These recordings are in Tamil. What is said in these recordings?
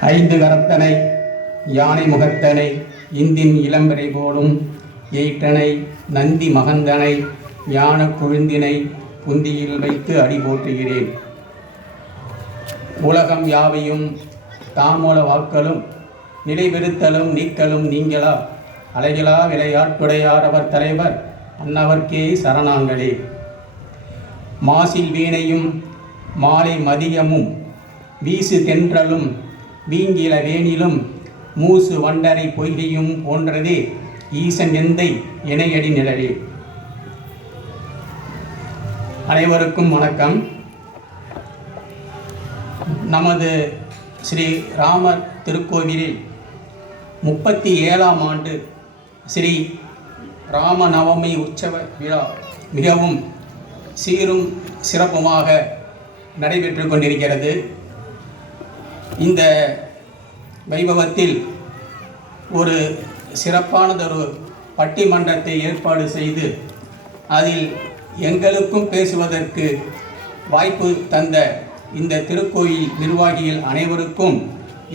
ஐந்து கரத்தனை யானை முகத்தனை இந்தின் இளம்பரை போலும் எயிட்டனை நந்தி மகந்தனை ஞான கொழுந்தினை புந்தியில் வைத்து அடி போற்றுகிறேன். உலகம் யாவையும் தாமோல வாக்களும் நிலைவிருத்தலும் நீக்கலும் நீங்களா? அலைகளா விளையாட்டுடையாரவர் தலைவர் அன்னவர்க்கே சரணாங்களே. மாசில் வீணையும் மாலை மதியமும் வீசு தென்றலும் வீங்கில வேணிலும் மூசு வண்டரை பொய்கையும் போன்றதே ஈசன் எந்தை இணையடி நிழலே. அனைவருக்கும் வணக்கம். நமது ஸ்ரீ ராமர் திருக்கோவிலில் முப்பத்தி ஏழாம் ஆண்டு ஸ்ரீ ராமநவமி உற்சவ விழா மிகவும் சீரும் சிறப்புமாக நடைபெற்று கொண்டிருக்கிறது. இந்த வைபவத்தில் ஒரு சிறப்பானதொரு பட்டிமன்றத்தை ஏற்பாடு செய்து அதில் எங்களுக்கும் பேசுவதற்கு வாய்ப்பு தந்த இந்த திருக்கோயில் நிர்வாகிகள் அனைவருக்கும்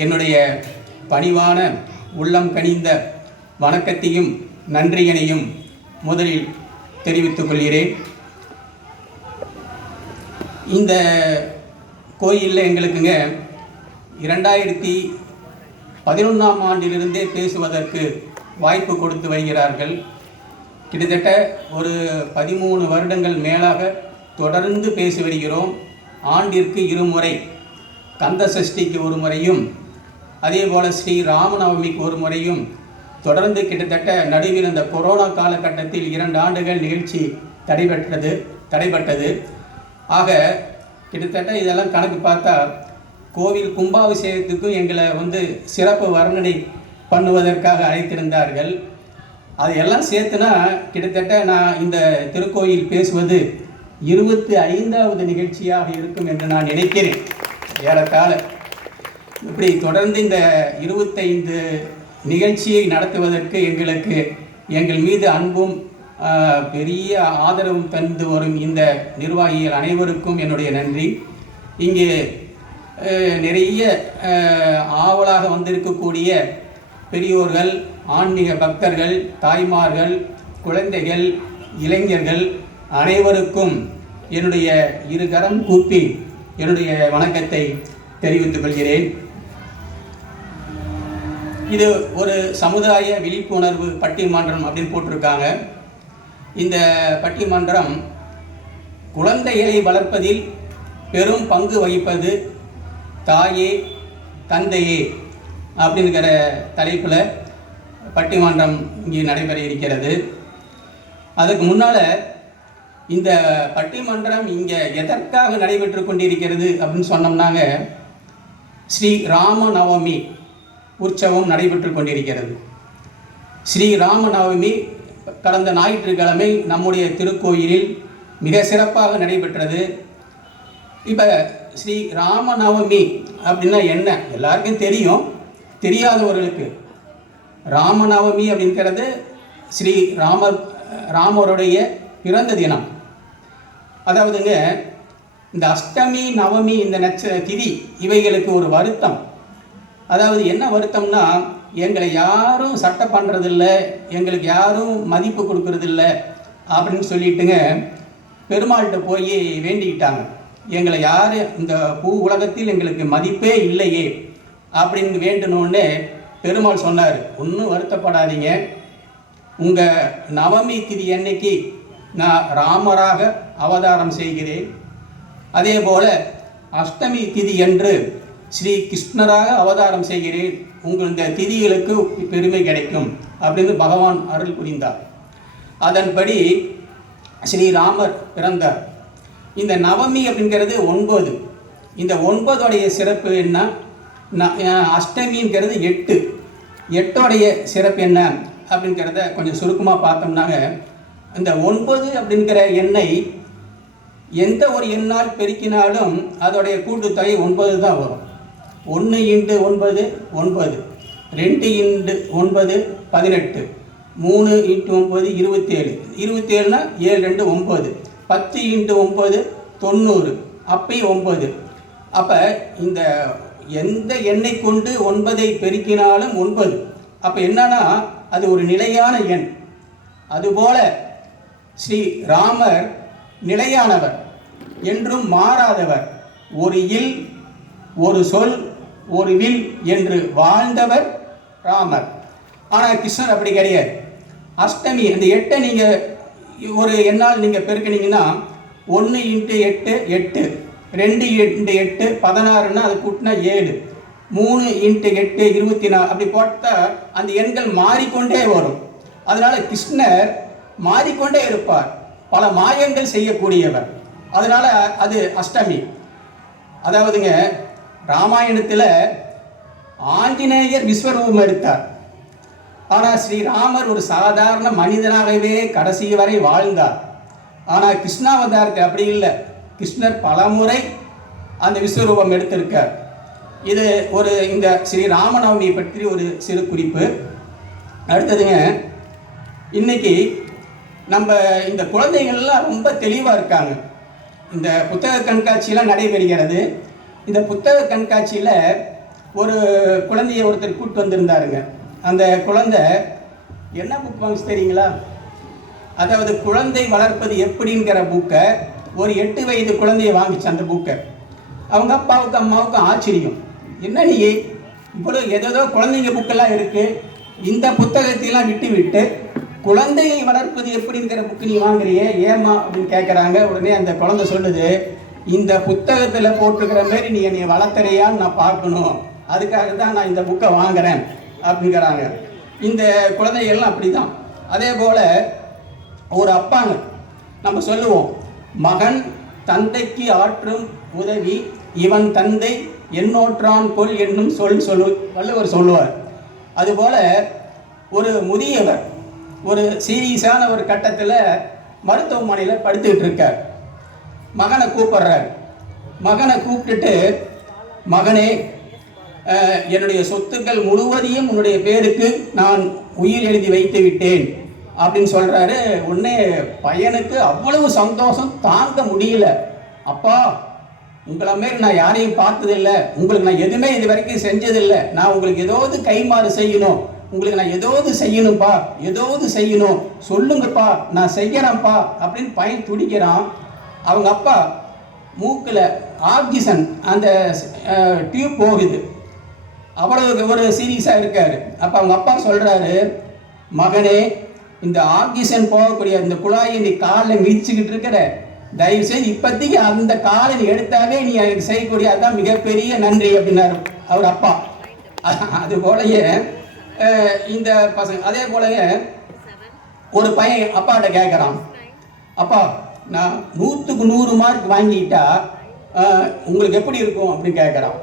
என்னுடைய பணிவான உள்ளம் கனிந்த வணக்கத்தையும் நன்றியினையும் முதலில் தெரிவித்துக் கொள்கிறேன். இந்த கோயிலில் எங்களுக்குங்க இரண்டாயிரத்தி பதினொன்றாம் ஆண்டிலிருந்தே பேசுவதற்கு வாய்ப்பு கொடுத்து வருகிறார்கள். கிட்டத்தட்ட ஒரு பதிமூணு வருடங்கள் மேலாக தொடர்ந்து பேசி வருகிறோம். ஆண்டிற்கு இருமுறை கந்த சஷ்டிக்கு ஒரு முறையும் அதே போல் ஸ்ரீ ராமநவமிக்கு ஒரு முறையும் தொடர்ந்து கிட்டத்தட்ட நடுவில் இந்த கொரோனா காலகட்டத்தில் இரண்டு ஆண்டுகள் நிகழ்ச்சி தடைபெற்றது தடைபட்டது. ஆக கிட்டத்தட்ட இதெல்லாம் கணக்கு பார்த்தா கோவில் கும்பாபிஷேகத்துக்கும் எங்களை வந்து சிறப்பு வர்ணனை பண்ணுவதற்காக அழைத்திருந்தார்கள். அதையெல்லாம் சேர்த்துனா கிட்டத்தட்ட நான் இந்த திருக்கோயில் பேசுவது இருபத்தி ஐந்தாவது நிகழ்ச்சியாக இருக்கும் என்று நான் நினைக்கிறேன். ஏறத்தாழ. இப்படி தொடர்ந்து இந்த இருபத்தைந்து நிகழ்ச்சியை நடத்துவதற்கு எங்களுக்கு எங்கள் மீது அன்பும் பெரிய ஆதரவும் தந்து வரும் இந்த நிர்வாகிகள் அனைவருக்கும் என்னுடைய நன்றி. இங்கே நிறைய ஆவலாக வந்திருக்கக்கூடிய பெரியோர்கள் ஆன்மீக பக்தர்கள் தாய்மார்கள் குழந்தைகள் இளைஞர்கள் அனைவருக்கும் என்னுடைய இருகரம் கூப்பி என்னுடைய வணக்கத்தை தெரிவித்துக் கொள்கிறேன். இது ஒரு சமுதாய விழிப்புணர்வு பட்டிமன்றம் அப்படின்னு போட்டிருக்காங்க. இந்த பட்டிமன்றம் குழந்தைகளை வளர்ப்பதில் பெரும் பங்கு வகிப்பது தாயே தந்தையே அப்படிங்கிற தலைப்பில் பட்டிமன்றம் இங்கே நடைபெற இருக்கிறது. அதுக்கு முன்னால் இந்த பட்டிமன்றம் இங்கே எதற்காக நடைபெற்று கொண்டிருக்கிறது அப்படின்னு சொன்னோம்னாங்க ஸ்ரீ ராமநவமி உற்சவம் நடைபெற்று கொண்டிருக்கிறது. ஸ்ரீ ராமநவமி கடந்த ஞாயிற்றுக்கிழமை நம்முடைய திருக்கோயிலில் மிக சிறப்பாக நடைபெற்றது. இப்போ ஸ்ரீ ராமநவமி அப்படின்னா என்ன? எல்லாருக்கும் தெரியும். தெரியாதவர்களுக்கு. ராமநவமி அப்படிங்கிறது ஸ்ரீ ராம ராமருடைய பிறந்த தினம். அதாவதுங்க இந்த அஷ்டமி நவமி இந்த நட்ச திதி இவைகளுக்கு ஒரு வருத்தம். அதாவது என்ன வருத்தம்னா எங்களை யாரும் சட்டை பண்ணுறதில்ல எங்களுக்கு யாரும் மதிப்பு கொடுக்கறதில்ல அப்படின்னு சொல்லிட்டுங்க பெருமாள்கிட்ட போய் வேண்டிக்கிட்டாங்க. எங்களை யார் இந்த பூ உலகத்தில் எங்களுக்கு மதிப்பே இல்லையே அப்படின்னு வேண்டணும்னு பெருமாள் சொன்னார். ஒன்றும் வருத்தப்படாதீங்க. உங்கள் நவமி திதி அன்னைக்கு நான் ராமராக அவதாரம் செய்கிறேன். அதே போல் அஷ்டமி திதி என்று ஸ்ரீ கிருஷ்ணராக அவதாரம் செய்கிறேன். உங்கள் இந்த திதிகளுக்கு பெருமை கிடைக்கும் அப்படின்னு பகவான் அருள் புரிந்தார். அதன்படி ஸ்ரீராமர் பிறந்தார். இந்த நவமி அப்படிங்கிறது ஒன்பது. இந்த ஒன்பதோடைய சிறப்பு என்ன? ந- அஷ்டமிங்கிறது எட்டு. எட்டோடைய சிறப்பு என்ன? அப்படிங்கிறத கொஞ்சம் சுருக்கமாக பார்த்தோம்னாங்க. இந்த ஒன்பது அப்படிங்கிற எண்ணை எந்த ஒரு எண்ணால் பெருக்கினாலும் அதோடைய கூட்டுத்தொகை ஒன்பது தான் வரும். ஒன்று இண்டு ஒன்பது ஒன்பது. ரெண்டு இண்டு ஒன்பது பதினெட்டு. மூணு இன்ட்டு ஒன்பது இருபத்தேழு. இருபத்தேழுனா ஏழு ரெண்டு ஒம்பது பத்து இன்ட்டு ஒம்பது தொண்ணூறு. அப்பையும் ஒம்பது அப்போ இந்த எந்த எண்ணை கொண்டு ஒன்பதை பெருக்கினாலும் ஒன்பது. அப்போ என்னன்னா அது ஒரு நிலையான எண். அதுபோல ஸ்ரீ ராமர் நிலையானவர் என்றும் மாறாதவர். ஒரு இல் ஒரு சொல் ஒரு வில் என்று வாழ்ந்தவர் ராமர். ஆனால் கிருஷ்ணர் அப்படி கிடையாது. அஷ்டமி அந்த எட்டை நீங்கள் ஒரு எண்ணால் நீங்கள் பெருக்கினீங்கன்னா ஒன்று இன்ட்டு எட்டு எட்டு. ரெண்டு இன்ட்டு எட்டு பதினாறுன்னா அது கூட்டினா ஏழு. மூணு இன்ட்டு எட்டு இருபத்தி நாலு அப்படி போட்டால் அந்த எண்கள் மாறிக்கொண்டே வரும். அதனால் கிருஷ்ணர் மாறிக்கொண்டே இருப்பார். பல மாயங்கள் செய்யக்கூடியவர். அதனால் அது அஷ்டமி. அதாவதுங்க ராமாயணத்தில் ஆஞ்சநேயர் விஸ்வரூபம் எடுத்தார். ஆனால் ஸ்ரீராமர் ஒரு சாதாரண மனிதனாகவே கடைசி வரை வாழ்ந்தார். ஆனால் கிருஷ்ணாவதாரத்தை அப்படி இல்லை. கிருஷ்ணர் பலமுறை அந்த விஸ்வரூபம் எடுத்திருக்கார். இது ஒரு இந்த ஸ்ரீ ராமநவமி பற்றி ஒரு சிறு குறிப்பு. அடுத்ததுங்க இன்னைக்கு நம்ம இந்த குழந்தைகள்லாம் ரொம்ப தெளிவாக இருக்காங்க. இந்த புத்தக கண்காட்சியெலாம் நடைபெறுகிறது. இந்த புத்தக கண்காட்சியில் ஒரு குழந்தைய ஒருத்தர் கூப்பிட்டு வந்திருந்தாருங்க. அந்த குழந்தை என்ன புக் வாங்கிச்சு தெரியுங்களா? அதாவது குழந்தை வளர்ப்பது எப்படிங்கிற புக்கை ஒரு எட்டு வயது குழந்தைய வாங்கிச்சு அந்த புக்கை அவங்க அப்பாவுக்கு அம்மாவுக்கும் ஆச்சரியம். என்ன நீ? இவ்வளோ ஏதோ குழந்தைங்க புக்கெல்லாம் இருக்குது இந்த புத்தகத்தையெல்லாம் விட்டு விட்டு குழந்தையை வளர்ப்பது எப்படிங்கிற புக்கு நீ வாங்குறியே? ஏமா அப்படின்னு கேட்குறாங்க உடனே அந்த குழந்தை சொல்லுது இந்த புத்தகத்தில் போட்டிருக்கிற மாதிரி நீ என்னை வளர்த்துறையான்னு நான் பார்க்கணும். அதுக்காக தான் நான் இந்த புக்கை வாங்குறேன். அப்படிங்கிறாங்க. இந்த குழந்தைகள்லாம் அப்படி தான் அதே போல் ஒரு அப்பாங்க. நம்ம சொல்லுவோம் மகன் தந்தைக்கு ஆற்றும் உதவி இவன் தந்தை எண்ணோற்றான் கொள் என்னும் சொல் சொல்லு வள்ளுவர் சொல்லுவார். அதுபோல் ஒரு முதியவர் ஒரு சீரியஸான ஒரு கட்டத்தில் மருத்துவமனையில் படுத்துக்கிட்டு இருக்கார். மகனை கூப்பிடுறார். மகனை கூப்பிட்டுட்டு மகனே என்னுடைய சொத்துக்கள் முழுவதையும் உன்னுடைய பேருக்கு நான் உயிர் எழுதி வைத்து விட்டேன் அப்படின்னு சொல்கிறாரு உடனே பையனுக்கு அவ்வளவு சந்தோஷம் தாங்க முடியல. அப்பா உங்களை மாரி நான் யாரையும் பார்த்ததில்ல. உங்களுக்கு நான் எதுவுமே இது வரைக்கும் செஞ்சதில்லை. நான் உங்களுக்கு ஏதாவது கைமாறு செய்யணும். உங்களுக்கு நான் ஏதாவது செய்யணும்ப்பா ஏதாவது செய்யணும். சொல்லுங்கப்பா நான் செய்கிறேன்ப்பா அப்படின்னு பையன் துடிக்கிறான். அவங்க அப்பா மூக்கில் ஆக்சிஜன் அந்த டியூப் போகுது. அவ்வளவு ஒரு சீரியஸாக இருக்காரு. அப்போ அவங்க அப்பா சொல்கிறாரு மகனே இந்த ஆக்சிஜன் போகக்கூடிய இந்த குழாயை நீ காலில் மிதிச்சுக்கிட்டு இருக்கிற. தயவு செய்து இப்போதைக்கு அந்த காலை நீ எடுத்தாவே நீ எனக்கு செய்யக்கூடிய அதுதான் மிகப்பெரிய நன்றி அப்படின்னாரு அவர் அப்பா. அது- போலயே இந்த பசங்க அதே போலயே ஒரு பையன் அப்பாட்ட கேட்குறான் அப்பா நான் நூற்றுக்கு நூறு மார்க் வாங்கிட்டா உங்களுக்கு எப்படி இருக்கும்? அப்படின்னு கேட்குறான்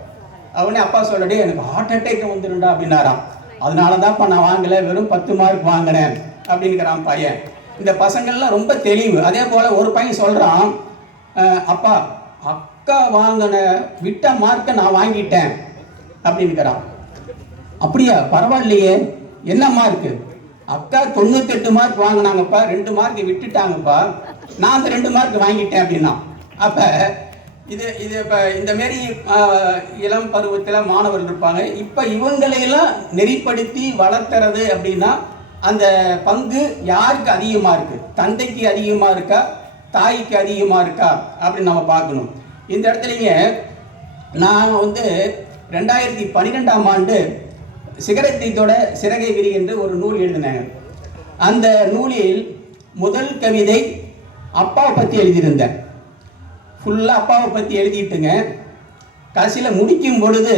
அவனே அப்பா சொல்லடே எனக்கு ஹார்ட் அட்டேக் வந்துடும்டா அப்படின்னாராம். அதனால தான்ப்பா நான் வாங்கலை வெறும் பத்து மார்க் வாங்கினேன் அப்படின்னுக்கிறான் பையன். இந்த பசங்கள்லாம் ரொம்ப தெளிவு. அதே போல் ஒரு பையன் சொல்கிறான் அப்பா அக்கா வாங்கின விட்ட மார்க்கை நான் வாங்கிட்டேன் அப்படின்னுக்கிறான் அப்படியா? பரவாயில்லையே. என்ன மார்க்கு அக்கா தொண்ணூத்தெட்டு மார்க் வாங்கினாங்கப்பா ரெண்டு மார்க் விட்டுட்டாங்கப்பா. நான் அந்த ரெண்டு மார்க் வாங்கிட்டேன் அப்படின்னா அப்போ இது இது இப்போ இந்த மாரி இளம் பருவத்தில் மாணவர்கள் இருப்பாங்க. இப்போ இவங்களையெல்லாம் நெறிப்படுத்தி வளர்த்துறது அப்படின்னா அந்த பங்கு யாருக்கு அதிகமாக இருக்குது தந்தைக்கு அதிகமாக இருக்கா? தாய்க்கு அதிகமாக இருக்கா? அப்படின்னு நம்ம பார்க்கணும். இந்த இடத்துலைங்க நான் வந்து ரெண்டாயிரத்தி பன்னிரெண்டாம் ஆண்டு சிகரத்தீத்தோட சிறகை விரி என்று ஒரு நூல் எழுதினேன். அந்த நூலில் முதல் கவிதை அப்பாவை பற்றி எழுதியிருந்தேன். ஃபுல்லாக அப்பாவை பற்றி எழுதிட்டுங்க. கடைசியில் முடிக்கும் பொழுது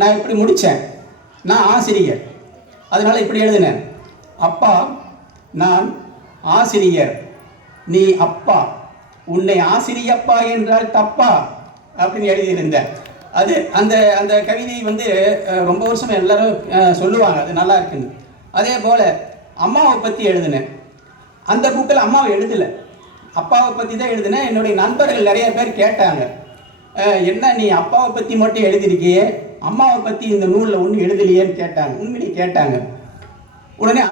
நான் இப்படி முடித்தேன் நான் ஆசிரியர். அதனால் இப்படி எழுதினேன். அப்பா நான் ஆசிரியர். நீ அப்பா. உன்னை ஆசிரியப்பா என்றால் தப்பா? அப்படின்னு எழுதியிருந்தேன். அது அந்த அந்த கவிதை வந்து ரொம்ப வருஷம் எல்லாரும் சொல்லுவாங்க. அது நல்லா இருக்குன்னு. அதே போல் அம்மாவை பற்றி எழுதினேன். அந்த புக்கில் அம்மாவை எழுதலை. அப்பாவை பற்றி தான் எழுதினேன் என்னுடைய நண்பர்கள் நிறைய பேர் கேட்டாங்க. என்ன நீ அப்பாவை பற்றி மட்டும் எழுதியிருக்கியே? அம்மாவை பற்றி இந்த நூலில் ஒன்றும் எழுதலையேன்னு கேட்டாங்க. உண்மையிலேயே கேட்டாங்க. உடனே